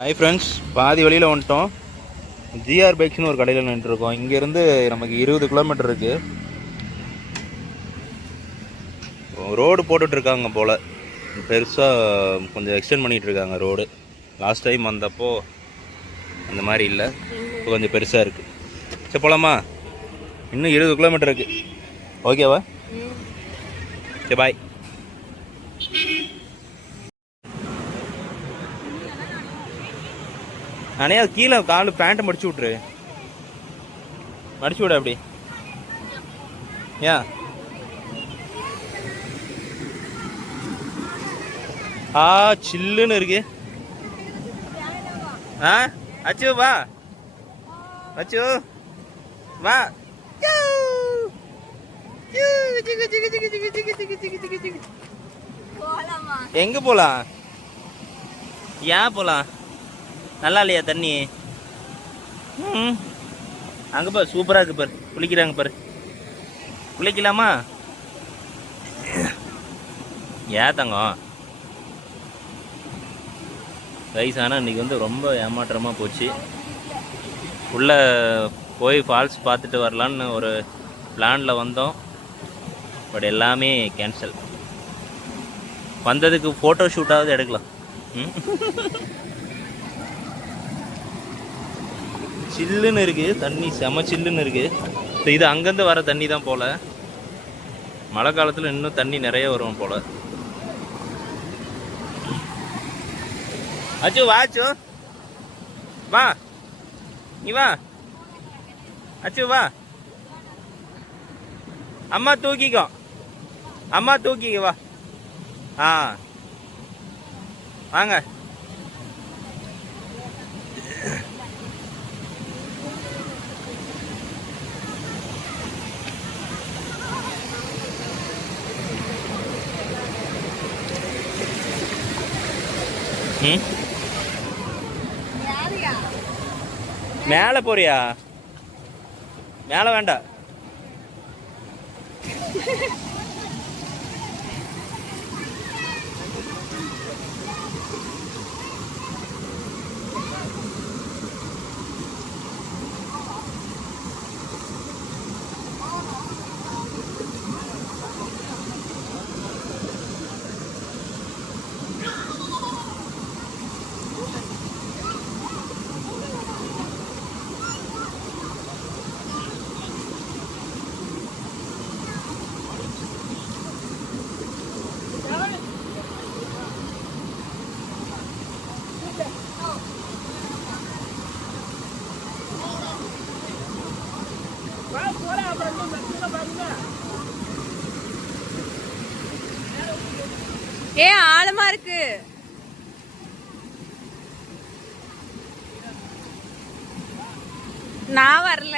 Hi friends, பாதி வழியில் வந்துட்டோம். ஜிஆர் பைக்ஸ்னு ஒரு கடையில் நின்றுருக்கோம். இங்கேருந்து நமக்கு 20 கிலோமீட்டர் இருக்குது. ரோடு போட்டுட்ருக்காங்க போல், பெருசாக கொஞ்சம் எக்ஸ்டெண்ட் பண்ணிகிட்ருக்காங்க ரோடு. லாஸ்ட் டைம் வந்தப்போ அந்த மாதிரி இல்லை, இப்போ கொஞ்சம் பெருசாக இருக்குது. சரி போகலாமா? இன்னும் 20 கிலோமீட்டர் இருக்குது. ஓகேவா? சரி பாய். நானே கீழே காலு பேண்ட்டை மடிச்சு விட்ரு, மடிச்சு விட அப்படி. ஏன் சில்லுன்னு இருக்கு. அச்சு வா, அச்சு வா. எங்க போலாம்? ஏன் போலாம்? நல்லா இல்லையா தண்ணி? அங்கே பாரு, சூப்பராக இருக்கு பாரு, குளிக்கிறாங்க பாரு. குளிக்கலாமா? ஏன் தங்கம் வயசானா இன்னைக்கு வந்து ரொம்ப ஏமாற்றமாக போச்சு. உள்ளே போய் ஃபால்ஸ் பார்த்துட்டு வரலான்னு ஒரு பிளானில் வந்தோம். பட் எல்லாமே கேன்சல். வந்ததுக்கு ஃபோட்டோ ஷூட்டாவது எடுக்கலாம். சில்லுன்னு இருக்குது தண்ணி, செம சில்லுன்னு இருக்குது. ஸோ இது அங்கேருந்து வர தண்ணி தான் போல். மழை காலத்தில் இன்னும் தண்ணி நிறைய வரும் போல். அச்சு வா, அச்சு வா, நீ வா, அச்சு வா. அம்மா தூக்கிக்கோ, அம்மா தூக்கிக்க வா. வாங்க. மேலே போறியா? மேலே வேண்டாம். ஏன் ஆழமா இருக்கு? நான் வரல.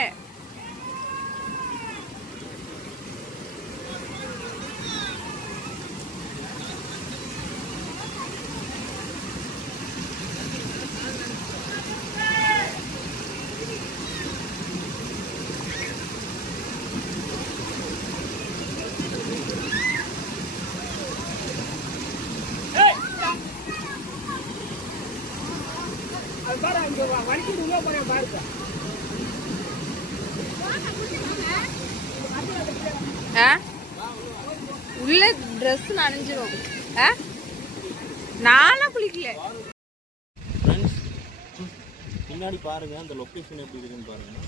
உள்ள ட்ரெஸ் நனைஞ்சிரும். நானும் குளிக்கல. பின்னாடி பாருங்க, அந்த லொக்கேஷன் எப்படி இருக்குன்னு பாருங்க.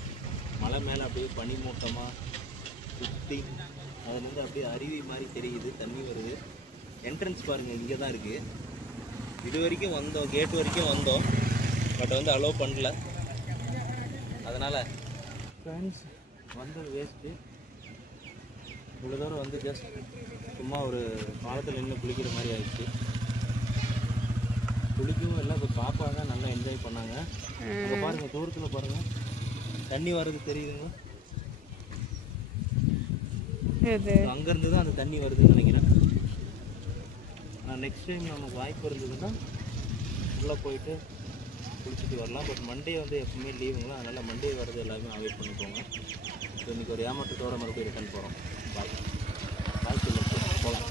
மலை மேலே அப்படியே பனி மூட்டமாக சுற்றி அதுலேருந்து அப்படியே அருவி மாதிரி தெரியுது, தண்ணி வருது. என்ட்ரன்ஸ் பாருங்கள், இங்கே தான் இருக்குது. இது வரைக்கும் வந்தோம், கேட் வரைக்கும் வந்தோம், பட் வந்து அலோவ் பண்ணல. அதனால் ஃப்ரெண்ட்ஸ் வந்தது வேஸ்ட்டு. இவ்வளோ தூரம் வந்து ஜஸ்ட் சும்மா ஒரு காலத்தில் நின்று குளிக்கிற மாதிரி ஆயிடுச்சு. குளிக்கவும் எல்லாம் இப்போ பாப்பா தான் நல்லா என்ஜாய் பண்ணாங்க. அங்கே பாருங்கள், தூரத்தில் பாருங்கள் தண்ணி வர்றது தெரியுதுங்க. அங்கேருந்து தான் அந்த தண்ணி வருதுன்னு நினைக்கிறேன். நெக்ஸ்ட் டைம் நமக்கு வாய்ப்பு இருந்ததுன்னா உள்ளே போயிட்டு குளிச்சுட்டு வரலாம். பட் மண்டே வந்து எப்பவுமே லீவுங்களா, அதனால் மண்டே வர்றது எல்லாமே அவாய்ட் பண்ணிக்கோங்க. ஸோ இன்றைக்கி ஒரு ஏமாற்றத்தோடு மறுபடியும் ரிட்டர்ன் போகிறோம். பாய் பாய், சொல்லி போகலாம்.